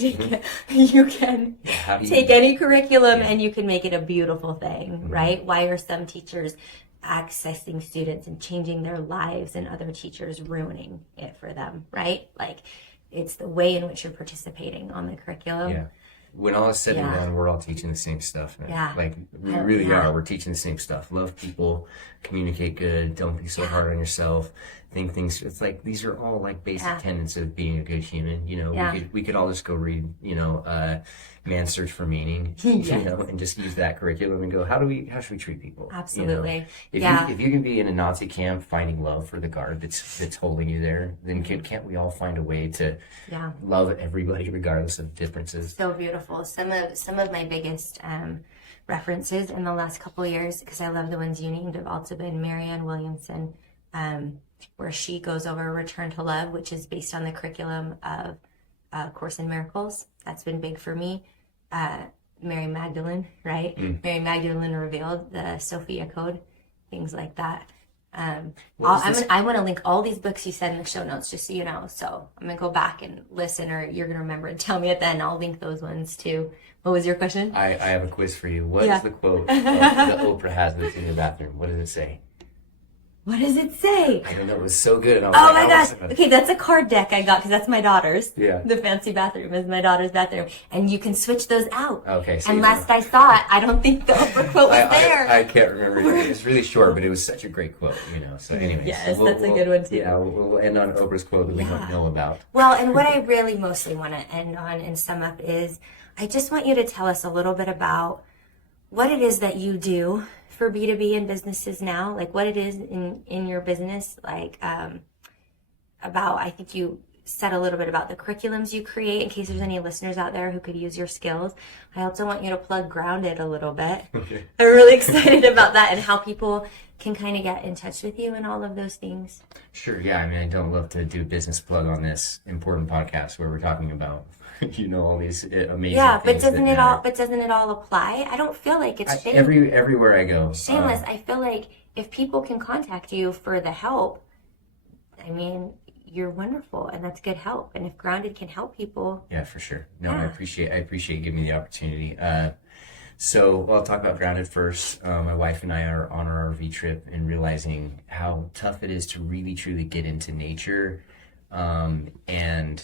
take any curriculum and you can make it a beautiful thing, right? Why are some teachers accessing students and changing their lives and other teachers ruining it for them, right? Like, it's the way in which you're participating on the curriculum. Yeah. When all is said and done, we're all teaching the same stuff, man. Yeah. Like, we really are. We're teaching the same stuff. Love people, communicate good, don't be so hard on yourself, think things. It's like, these are all like basic tenets of being a good human. We could all just go read, Man's Search for Meaning, and just use that curriculum and go, how should we treat people? Absolutely. If you can be in a Nazi camp finding love for the guard that's holding you there, then can't we all find a way to love everybody regardless of differences? So beautiful. Some of my biggest references in the last couple of years, because I love the ones you named, have also been Marianne Williamson, where she goes over Return to Love, which is based on the curriculum of Course in Miracles. That's been big for me. Mary Magdalene, right? Mary Magdalene Revealed, the Sophia Code, things like that. I want to link all these books you said in the show notes, just so you know. So I'm going to go back and listen, or you're going to remember and tell me at the end. I'll link those ones too. What was your question? I have a quiz for you. What is the quote that Oprah has that's in your bathroom? What does it say? What does it say? I don't know. It was so good. And my gosh. Okay, that's a card deck I got because that's my daughter's. Yeah. The fancy bathroom is my daughter's bathroom. And you can switch those out. Okay. So and last I saw it, I don't think the Oprah quote was there. I can't remember. It's really short, but it was such a great quote, So anyways. Yes, that's a good one too. Yeah, we'll end on Oprah's quote that we don't know about. Well, and what I really mostly want to end on and sum up is, I just want you to tell us a little bit about what it is that you do for B2B and businesses now, like what it is in your business, like about, I think you said a little bit about the curriculums you create, in case there's any listeners out there who could use your skills. I also want you to plug Grounded a little bit. Okay. I'm really excited about that and how people can kind of get in touch with you and all of those things. Sure, yeah. I mean, I don't love to do a business plug on this important podcast where we're talking about all these amazing but things. Doesn't it all apply? I don't feel like it's shameless. Everywhere I go. Shameless. I feel like if people can contact you for the help, I mean, you're wonderful, and that's good help. And if Grounded can help people, yeah, for sure. No, I appreciate you giving me the opportunity. So I'll talk about Grounded first. My wife and I are on our RV trip and realizing how tough it is to really truly get into nature and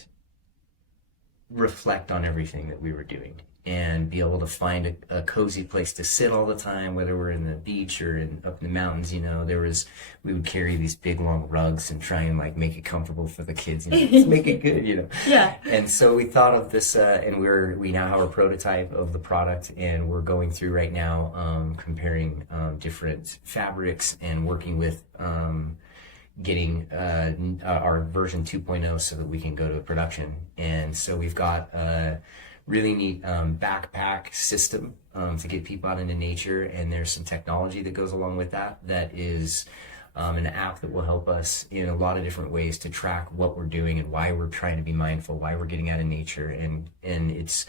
reflect on everything that we were doing and be able to find a cozy place to sit all the time, whether we're in the beach or up in the mountains. We would carry these big long rugs and try and like make it comfortable for the kids, just make it good, Yeah. And so we thought of this, and we now have a prototype of the product, and we're going through right now comparing different fabrics and working with getting our version 2.0 so that we can go to production. And so we've got a really neat backpack system to get people out into nature, and there's some technology that goes along with that is an app that will help us in a lot of different ways to track what we're doing and why we're trying to be mindful, why we're getting out of nature. And it's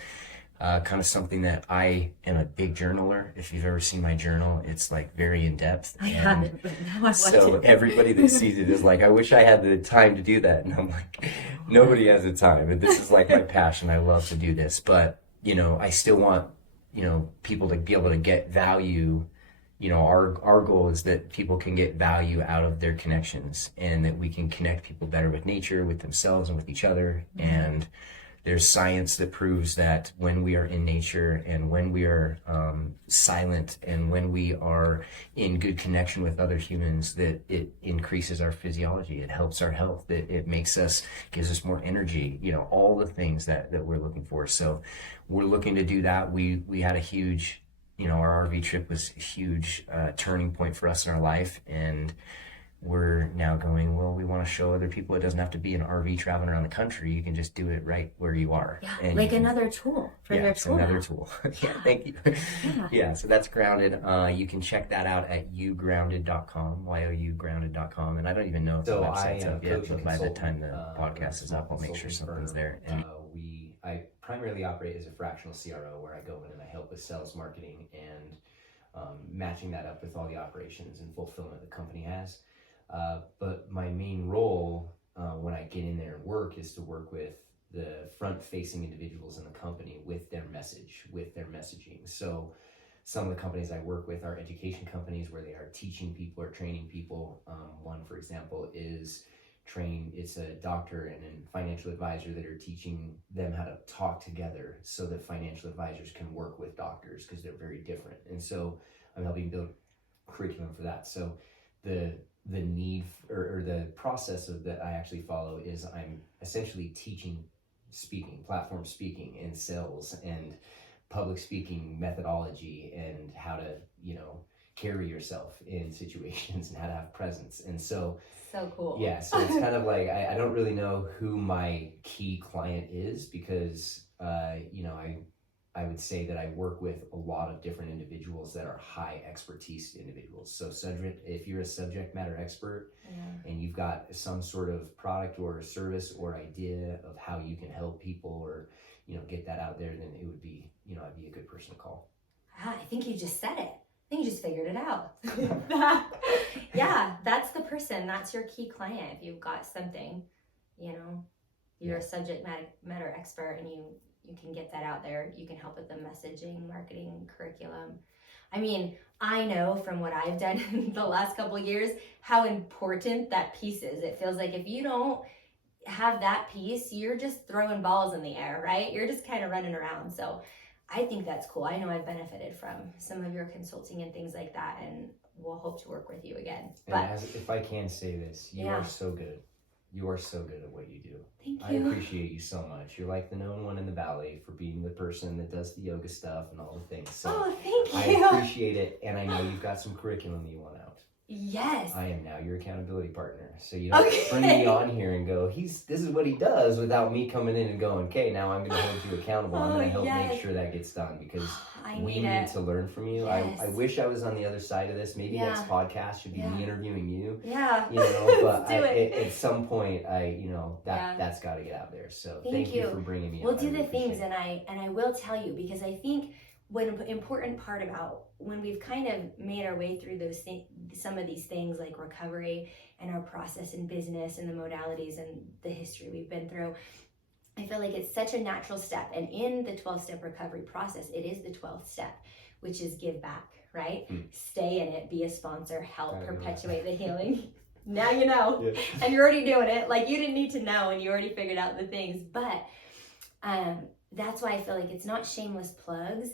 kind of something that I am a big journaler. If you've ever seen my journal, it's like very in depth. I haven't, but now I want so to. Everybody that sees it is like, I wish I had the time to do that. And I'm like, nobody has the time. And this is like my passion. I love to do this. But, I still want, people to be able to get value, our goal is that people can get value out of their connections, and that we can connect people better with nature, with themselves, and with each other. And there's science that proves that when we are in nature, and when we are silent, and when we are in good connection with other humans, that it increases our physiology, it helps our health, it gives us more energy, all the things that we're looking for. So we're looking to do that. We had a huge, our RV trip was a huge turning point for us in our life, and we're now going, well, we want to show other people it doesn't have to be an RV traveling around the country. You can just do it right where you are. Yeah, and like another tool for their tool. Another tool. Yeah, thank you. Yeah, so that's Grounded. You can check that out at yougrounded.com, yougrounded.com. And I don't even know if the website's up yet, but by the time the podcast is up, I'll make sure something's there. And I primarily operate as a fractional CRO, where I go in and I help with sales, marketing, and matching that up with all the operations and fulfillment the company has. But my main role when I get in there and work is to work with the front-facing individuals in the company with their message, with their messaging. So some of the companies I work with are education companies where they are teaching people or training people. One, for example, is it's a doctor and a financial advisor that are teaching them how to talk together so that financial advisors can work with doctors, because they're very different. And so I'm helping build curriculum for that. So the need or the process that I actually follow is I'm essentially teaching speaking, platform speaking, and sales and public speaking methodology, and how to, carry yourself in situations and how to have presence. And so cool. Yeah, so it's kind of like I don't really know who my key client is, because I would say that I work with a lot of different individuals that are high expertise individuals. So if you're a subject matter expert and you've got some sort of product or service or idea of how you can help people or, get that out there, then it would be, I'd be a good person to call. I think you just said it. I think you just figured it out. Yeah, that's the person. That's your key client. If you've got something, you're a subject matter expert, and you can get that out there. You can help with the messaging, marketing, curriculum. I mean, I know from what I've done in the last couple of years how important that piece is. It feels like if you don't have that piece, you're just throwing balls in the air, right? You're just kind of running around. So I think that's cool. I know I've benefited from some of your consulting and things like that, and we'll hope to work with you again. If I can say this, you are so good. You are so good at what you do. Thank I you. appreciate you so much. You're like the known one in the valley for being the person that does the yoga stuff and all the things. So thank you. I appreciate it, and I know you've got some curriculum that you want out. Yes. I am now your accountability partner. So you don't bring me on here and go, this is what he does, without me coming in and going, okay, now I'm going to hold you accountable. I'm going to help make sure that gets done, because we need to learn from you. Yes. I wish I was on the other side of this. Maybe next podcast should be me interviewing you. Yeah. But at some point, that's got to get out there. So thank you for bringing me on. We'll do the things, and I will tell you, because I think what an important part about when we've kind of made our way through those some of these things like recovery and our process in business and the modalities and the history we've been through, I feel like it's such a natural step. And in the 12-step recovery process, it is the 12th step, which is give back, right? Stay in it, be a sponsor, help perpetuate the healing. Now you know. Yeah. And you're already doing it. Like, you didn't need to know, and you already figured out the things. But that's why I feel like it's not shameless plugs,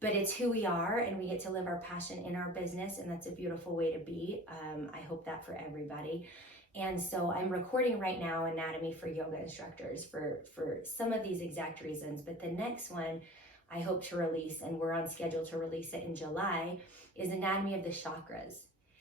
but it's who we are, and we get to live our passion in our business, and that's a beautiful way to be. I hope that for everybody. And so I'm recording right now Anatomy for Yoga Instructors for some of these exact reasons, but the next one I hope to release, and we're on schedule to release it in July, is Anatomy of the Chakras.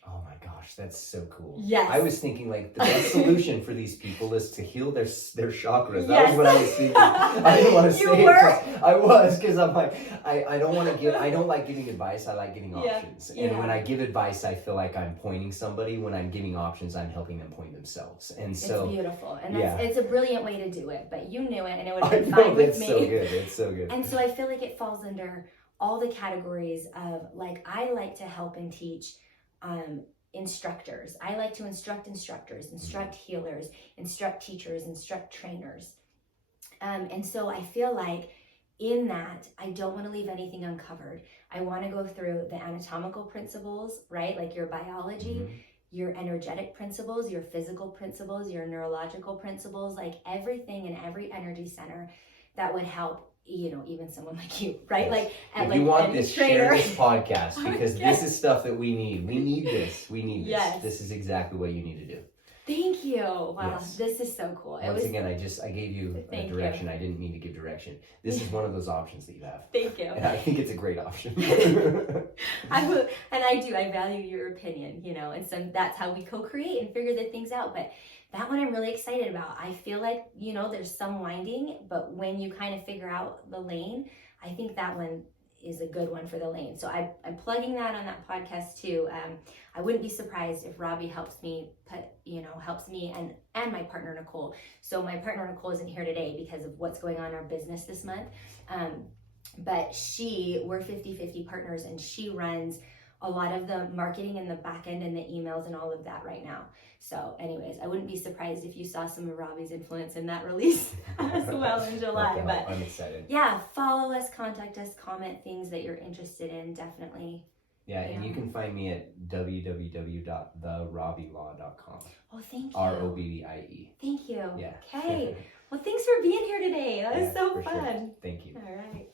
Oh my gosh, that's so cool. Yes. I was thinking like the best solution for these people is to heal their chakras. That was what I was thinking. I didn't want to say it. I was, because I'm like, I don't like giving advice. I like giving options. And when I give advice, I feel like I'm pointing somebody. When I'm giving options, I'm helping them point themselves. And so it's beautiful. And it's a brilliant way to do it, but you knew it, and it would have been fine with me. It's so good. It's so good. And so I feel like it falls under all the categories of, like, I like to help and teach instructors. I like to instruct instructors, instruct healers, instruct teachers, instruct trainers. And so I feel like in that, I don't want to leave anything uncovered. I want to go through the anatomical principles, right? Like your biology, your energetic principles, your physical principles, your neurological principles, like everything in every energy center that would help, you know, even someone like you, right? Like, if you want this, share this podcast, because this is stuff that we need. We need this. We need this. Yes. This is exactly what you need to do. Thank you. Wow, Yes. This is so cool. Once again, I gave you a direction. I didn't mean to give direction. This is one of those options that you have. Thank you. And I think it's a great option. I value your opinion, you know, and so that's how we co-create and figure the things out. But that one I'm really excited about. I feel like, you know, there's some winding, but when you kind of figure out the lane, I think that one is a good one for the lane. So I'm plugging that on that podcast too. I wouldn't be surprised if Robbie helps me and my partner Nicole. So my partner Nicole isn't here today because of what's going on in our business this month. But we're 50-50 partners, and she runs a lot of the marketing and the back end and the emails and all of that right now. So anyways, I wouldn't be surprised if you saw some of Robbie's influence in that release as well in July. Okay, but I'm excited. Yeah, follow us, contact us, comment things that you're interested in, definitely. Yeah, and you can find me at www.therobbieLaw.com. Oh, thank you. ROBBIE. Thank you. Yeah. Okay. Well, thanks for being here today. That was so for fun. Sure. Thank you. All right.